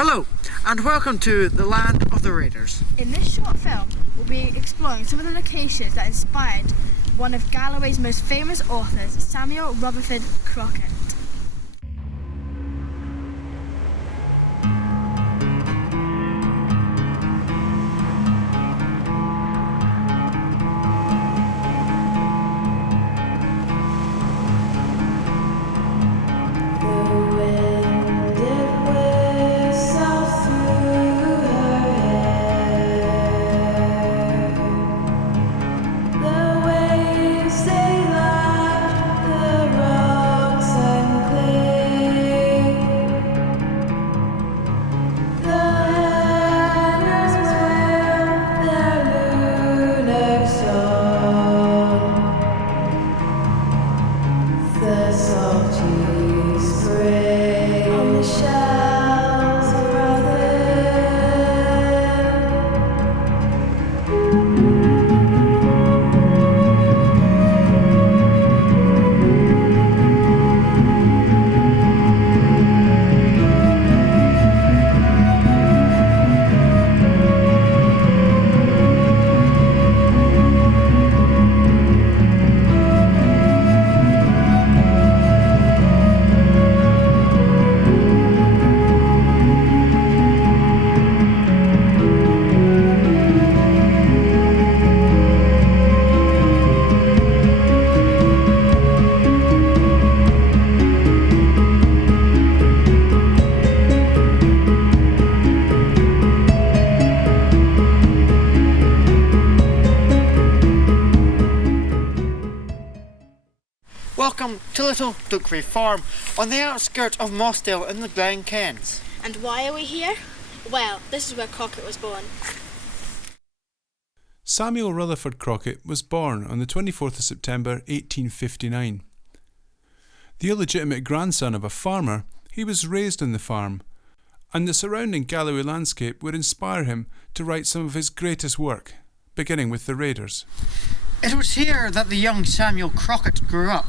Hello, and welcome to the land of the Raiders. In this short film, we'll be exploring some of the locations that inspired one of Galloway's most famous authors, Samuel Rutherford Crockett. Welcome to Little Duckray Farm on the outskirts of Mossdale in the Glen Kens. And why are we here? Well, this is where Crockett was born. Samuel Rutherford Crockett was born on the 24th of September 1859. The illegitimate grandson of a farmer, he was raised on the farm, and the surrounding Galloway landscape would inspire him to write some of his greatest work, beginning with the Raiders. It was here that the young Samuel Crockett grew up.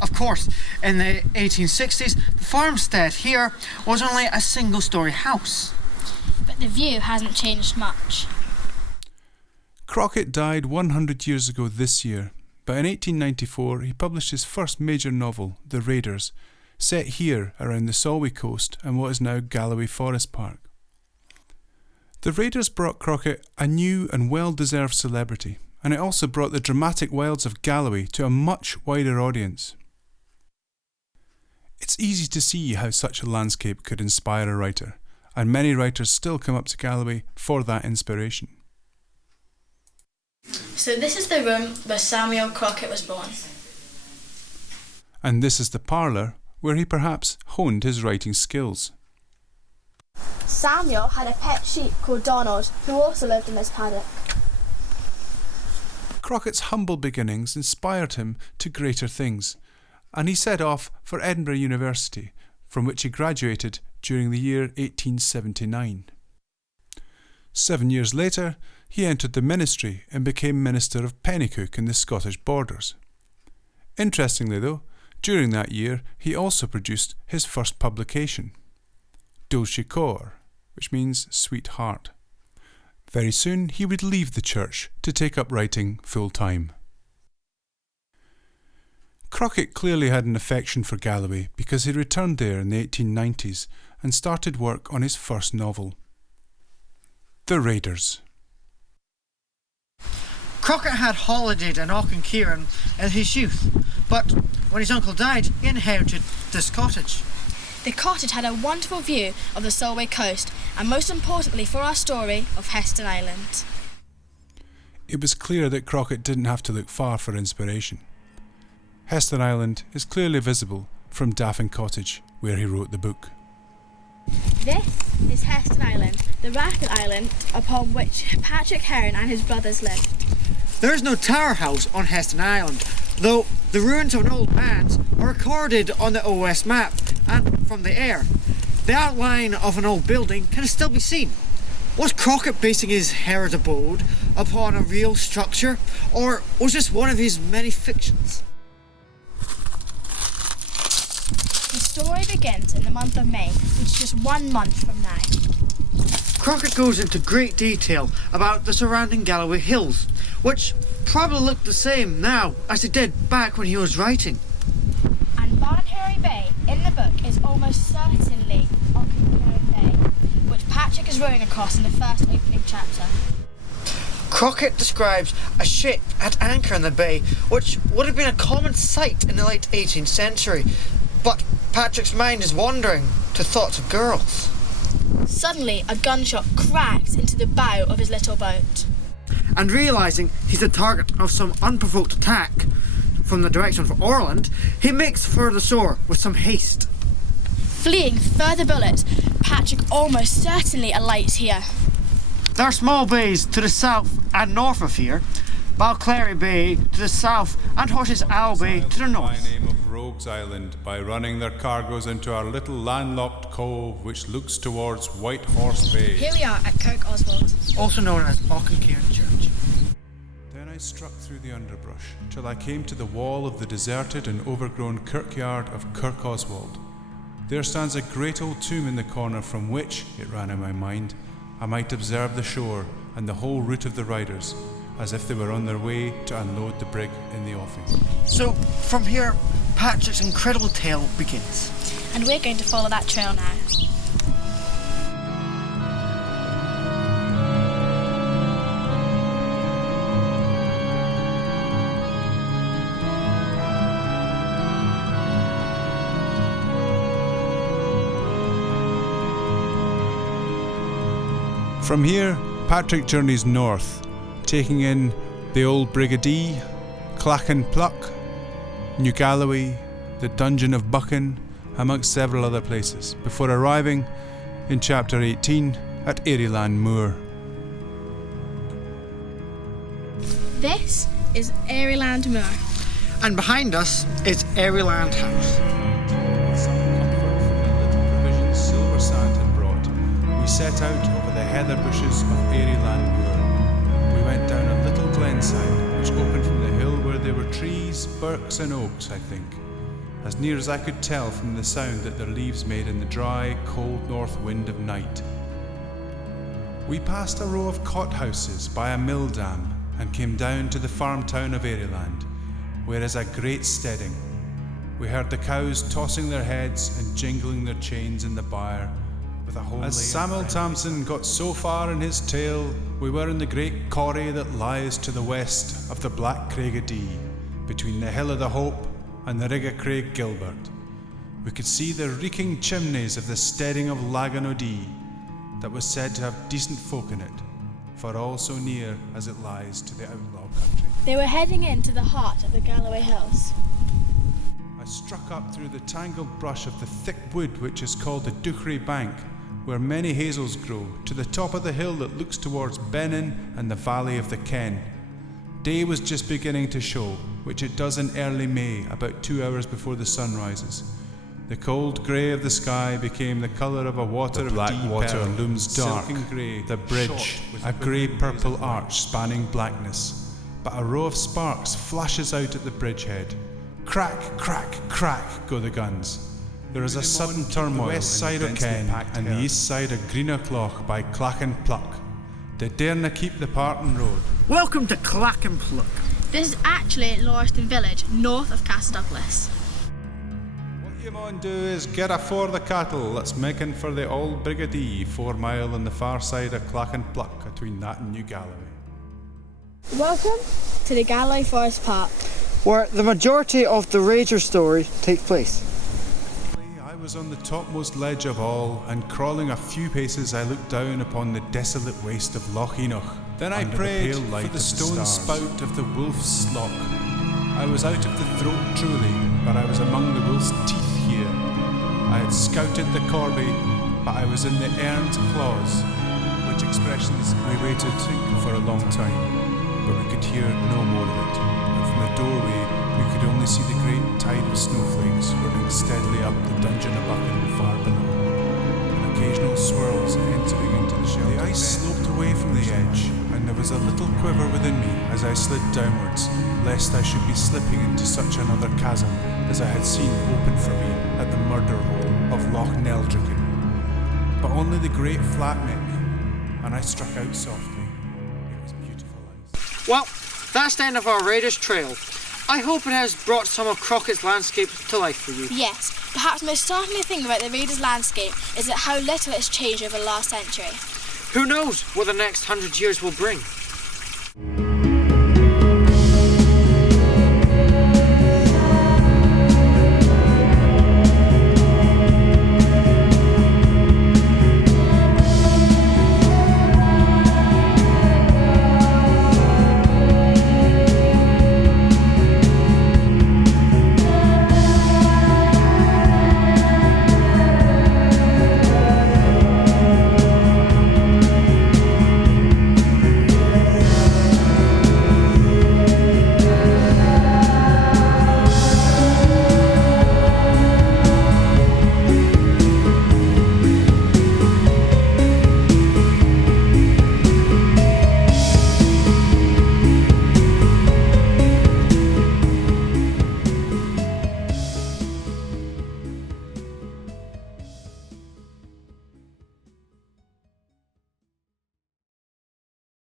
Of course, in the 1860s, the farmstead here was only a single-storey house. But the view hasn't changed much. Crockett died 100 years ago this year, but in 1894 he published his first major novel, The Raiders, set here around the Solway coast and what is now Galloway Forest Park. The Raiders brought Crockett a new and well-deserved celebrity, and it also brought the dramatic wilds of Galloway to a much wider audience. It's easy to see how such a landscape could inspire a writer, and many writers still come up to Galloway for that inspiration. So this is the room where Samuel Crockett was born. And this is the parlour where he perhaps honed his writing skills. Samuel had a pet sheep called Donald, who also lived in this paddock. Crockett's humble beginnings inspired him to greater things, and he set off for Edinburgh University, from which he graduated during the year 1879. 7 years later, he entered the ministry and became Minister of Penicuik in the Scottish borders. Interestingly though, during that year he also produced his first publication, Dulce Cor, which means sweet heart. Very soon he would leave the church to take up writing full-time. Crockett clearly had an affection for Galloway because he returned there in the 1890s and started work on his first novel, The Raiders. Crockett had holidayed in Auchenkeran in his youth, but when his uncle died, he inherited this cottage. The cottage had a wonderful view of the Solway coast, and most importantly for our story, of Heston Island. It was clear that Crockett didn't have to look far for inspiration. Heston Island is clearly visible from Daffin Cottage, where he wrote the book. This is Heston Island, the racket island upon which Patrick Heron and his brothers lived. There is no tower house on Heston Island, though the ruins of an old manse are recorded on the OS map, and from the air, the outline of an old building can still be seen. Was Crockett basing his Herod abode upon a real structure, or was this one of his many fictions? The story begins in the month of May, which is just 1 month from now. Crockett goes into great detail about the surrounding Galloway Hills, which probably look the same now as they did back when he was writing. And Barnhurry Bay in the book is almost certainly Auchencarry Bay, which Patrick is rowing across in the first opening chapter. Crockett describes a ship at anchor in the bay, which would have been a common sight in the late 18th century, but Patrick's mind is wandering to thoughts of girls. Suddenly, a gunshot cracks into the bow of his little boat. And realising he's the target of some unprovoked attack from the direction of Orland, he makes for the shore with some haste. Fleeing further bullets, Patrick almost certainly alights here. There are small bays to the south and north of here, Balclary Bay to the south and Horse's Owl Bay to the By north. name of Rogues Island, by running their cargoes into our little landlocked cove which looks towards White Horse Bay. Here we are at Kirk Oswald. Also known as Auchencarry Church. Then I struck through the underbrush till I came to the wall of the deserted and overgrown kirkyard of Kirk Oswald. There stands a great old tomb in the corner from which, it ran in my mind, I might observe the shore and the whole route of the riders, as if they were on their way to unload the brig in the offing. So, from here, Patrick's incredible tale begins. And we're going to follow that trail now. From here, Patrick journeys north, taking in the Old Brigadier, Clachanpluck, New Galloway, the Dungeon of Buchan, amongst several other places, before arriving in chapter 18 at Airyland Moor. This is Airyland Moor. And behind us is Airyland House. With some comfort from the little provisions Silver Sand had brought, we set out over the heather bushes of Airyland Moor. We went down a little glenside which opened from the hill where there were trees, birks and oaks, I think, as near as I could tell from the sound that their leaves made in the dry, cold north wind of night. We passed a row of cot houses by a mill dam and came down to the farm town of Airyland, where is a great steading. We heard the cows tossing their heads and jingling their chains in the byre, with a whole. As Samuel Tamson got so far in his tale, we were in the great corrie that lies to the west of the Black Craig o' Dee, between the Hill of the Hope and the Rig o' Craig Gilbert. We could see the reeking chimneys of the steading of Lagan o' Dee, that was said to have decent folk in it, for all so near as it lies to the outlaw country. They were heading into the heart of the Galloway Hills. I struck up through the tangled brush of the thick wood which is called the Duchray Bank, where many hazels grow, to the top of the hill that looks towards Bennin and the valley of the Ken. Day was just beginning to show, which it does in early May, about 2 hours before the sun rises. The cold grey of the sky became the colour of a water of black water looms dark, silken grey, the bridge, a grey-purple arch spanning blackness. But a row of sparks flashes out at the bridgehead. Crack, crack, crack go the guns. There is a sudden turmoil the west side of Ken and the east side of Greenacloch by Clachanpluck. They darena keep the parting road. Welcome to Clachanpluck. This is actually Lauriston village, north of Castle Douglas. What you maun do is get afore the cattle that's making for the Old Brigadier, 4 mile on the far side of Clachanpluck, between that and New Galloway. Welcome to the Galloway Forest Park, where the majority of the Rager story takes place. I was on the topmost ledge of all, and crawling a few paces I looked down upon the desolate waste of Loch Enoch. Then I prayed for the stone spout of the wolf's slough. I was out of the throat truly, but I was among the wolf's teeth here. I had scouted the corby, but I was in the ern's claws, which expressions I waited for a long time, but we could hear no more of it, and from the doorway we could only see the great tide of snowflakes rolling steadily up the Dungeon of Buchan far below, and occasional swirls entering into the shelter. The ice sloped away from the edge, and there was a little quiver within me as I slid downwards, lest I should be slipping into such another chasm as I had seen open for me at the murder hole. of Loch Neldrican. But only the great flat met me, and I struck out softly. It was beautiful ice. Well, that's the end of our Raiders Trail. I hope it has brought some of Crockett's landscape to life for you. Yes, perhaps the most startling thing about the Raiders' landscape is that how little it's changed over the last century. Who knows what the next 100 years will bring?